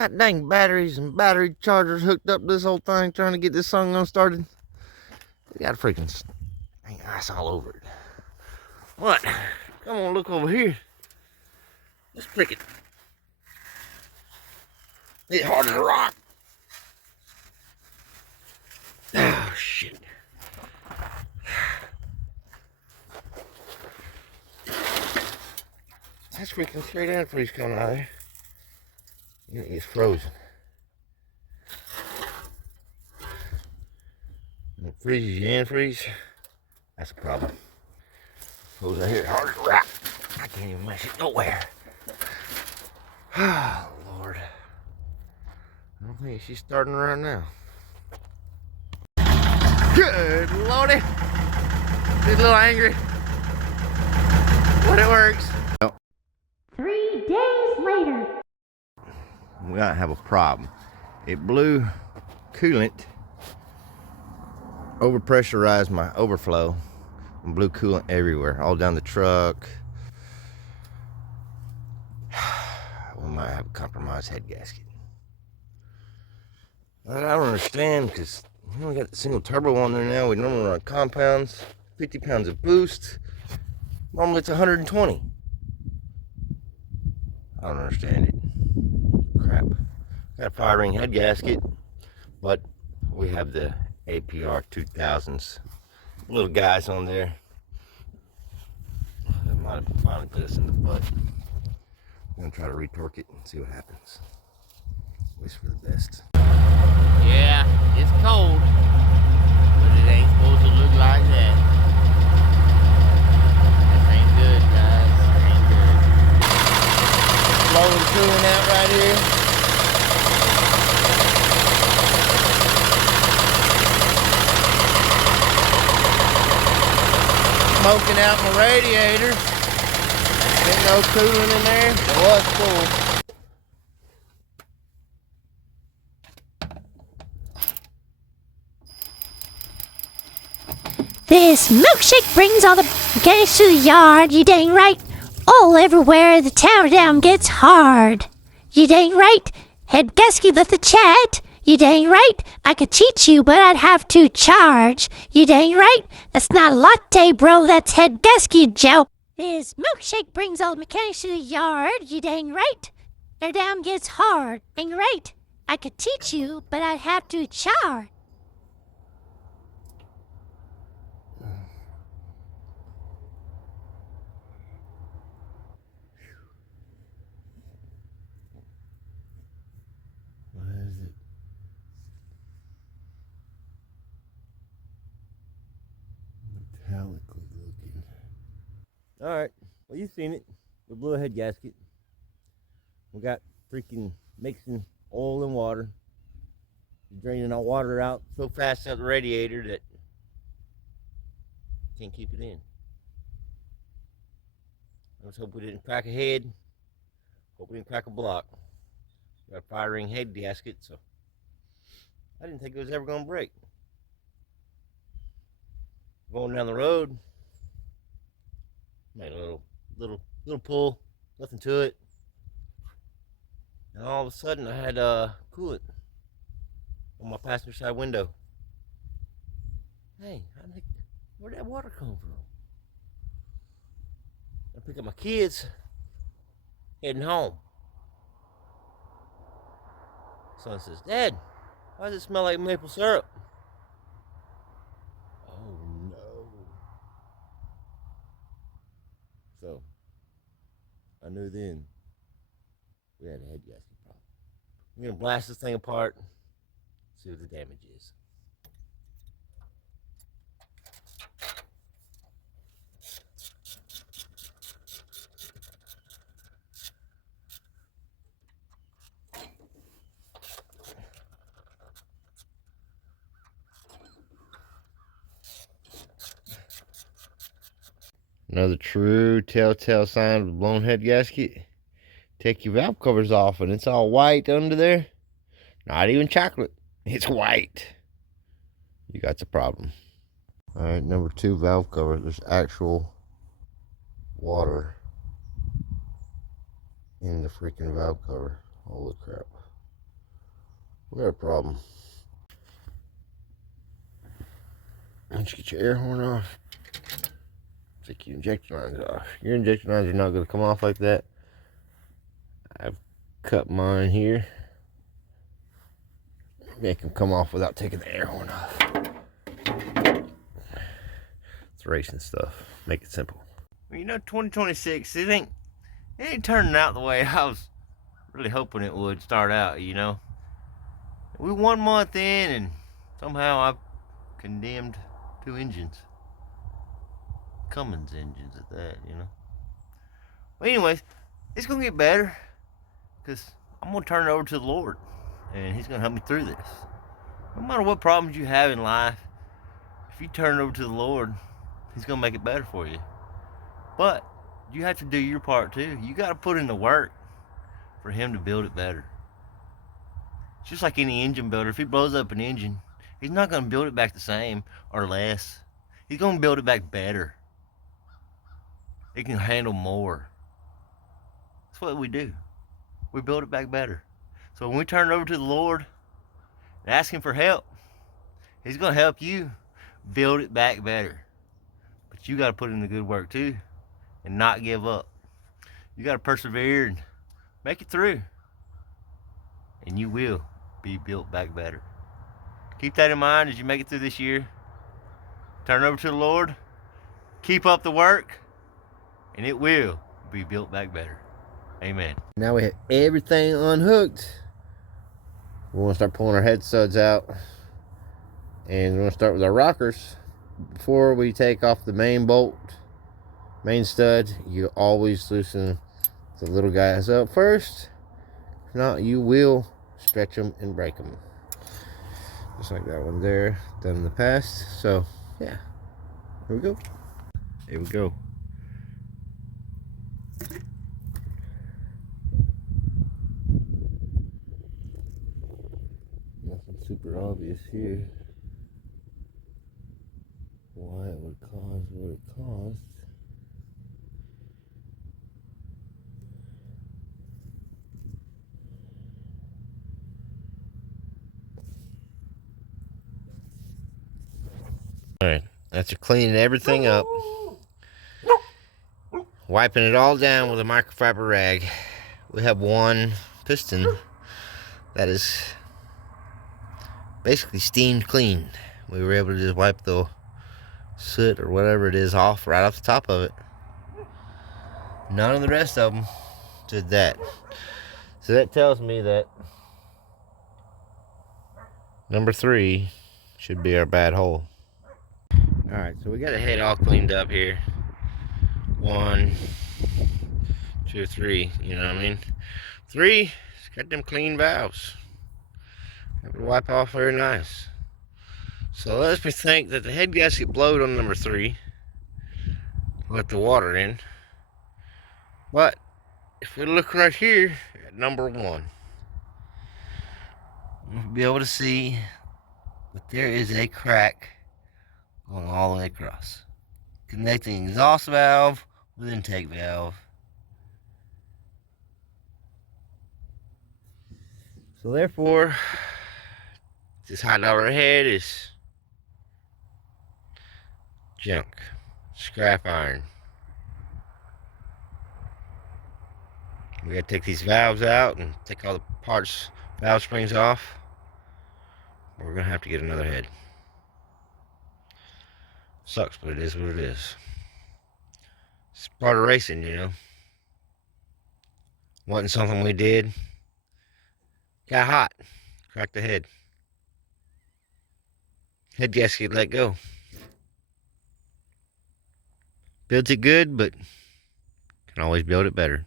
Got dang batteries and battery chargers hooked up this whole thing trying to get this song started. We got freaking dang ice all over it. What? Come on, look over here. This freaking it's hard as a rock. Oh shit. That's freaking straight antifreeze coming out of there. It's frozen. When it freezes your antifreeze, that's a problem. Goes out here hard as a rock. I can't even mash it nowhere. Oh Lord. I don't think she's starting right now. Good Lordy. She's a little angry. But it works. 3 days later. We gotta have a problem. It blew coolant, overpressurized my overflow, and blew coolant everywhere, all down the truck. We might have a compromised head gasket. I don't understand because we only got the single turbo on there now. We normally run compounds, 50 pounds of boost. Normally it's 120. I don't understand it. Crap. Got a fire ring head gasket, but we have the APR 2000s. Little guys on there. That might have finally put us in the butt. I'm gonna try to retorque it and see what happens. Wish for the best. Yeah, it's cold, but it ain't supposed to look like that. This ain't good, guys. This ain't good. Blowing cooling out right here. Smoking out my radiator. Ain't no coolant in there. It was full. This milkshake brings all the gas to the yard, you dang right. All everywhere the tower down gets hard. You dang right. Head gasket let the chat. You dang right. I could teach you, but I'd have to charge. You dang right. That's not a latte, bro. That's head gasket, Joe. This milkshake brings all the mechanics to the yard. You dang right. Their down gets hard. Dang right. I could teach you, but I'd have to charge. What is it? Metallically looking. Alright, well you've seen it. We blew a head gasket. We got freaking mixing oil and water. Draining our water out so fast out the radiator that can't keep it in. I was hoping we didn't crack a head. Hope we didn't crack a block. Got a fire ring head gasket, so I didn't think it was ever gonna break. Going down the road, made a little pull, nothing to it. And all of a sudden I had coolant on my passenger side window. Hey, I think, where'd that water come from? I pick up my kids, heading home. Son says, Dad, why does it smell like maple syrup? Oh no. So, I knew then we had a head gasket problem. I'm gonna blast this thing apart, see what the damage is. Another true telltale sign of a blown head gasket. Take your valve covers off and it's all white under there. Not even chocolate. It's white. You got the problem. Alright, number 2 valve cover. There's actual water in the freaking valve cover. Holy crap. We got a problem. Once you get your air horn off, take your injection lines off. Your injection lines are not going to come off like that. I've cut mine here. Make them come off without taking the air horn off. It's racing stuff. Make it simple. Well, you know, 2026, it ain't turning out the way I was really hoping it would start out, you know. We 1 month in and somehow I've condemned 2 engines. Cummins engines at that, you know. But anyways, it's gonna get better because I'm gonna turn it over to the Lord and He's gonna help me through this. No matter what problems you have in life, if you turn it over to the Lord, He's gonna make it better for you. But you have to do your part too. You gotta put in the work for Him to build it better. It's just like any engine builder. If he blows up an engine, he's not gonna build it back the same or less. He's gonna build it back better. It can handle more. That's what we do. We build it back better. So when we turn it over to the Lord and ask Him for help, He's gonna help you build it back better. But you gotta put in the good work too and not give up. You gotta persevere and make it through. And you will be built back better. Keep that in mind as you make it through this year. Turn it over to the Lord. Keep up the work. And it will be built back better. Amen. Now we have everything unhooked. We want to start pulling our head studs out. And we're going to start with our rockers. Before we take off the main bolt, main stud, you always loosen the little guys up first. If not, you will stretch them and break them. Just like that one there, done in the past. So, yeah. Here we go. Here we go. Nothing super obvious here. Why it would cause what it caused. Alright, after cleaning everything up, wiping it all down with a microfiber rag, we have one piston that is basically steamed clean. We were able to just wipe the soot or whatever it is off right off the top of it. None of the rest of them did that. So that tells me that number 3 should be our bad hole. Alright, so we got a head all cleaned up here. 1, 2, 3, you know what I mean? 3, it's got them clean valves. It would wipe off very nice. So it lets me think that the head gasket blowed on number 3. Let the water in. But if we look right here at number 1, we'll be able to see that there is a crack going all the way across, connecting exhaust valve with intake valve. So therefore, this hot dollar head is junk, scrap iron. We gotta take these valves out and take all the parts, valve springs off. We're gonna have to get another head. Sucks, but it is what it is. It's part of racing, you know. Wasn't something we did. Got hot. Cracked the head. Head gasket let go. Built it good, but can always build it better.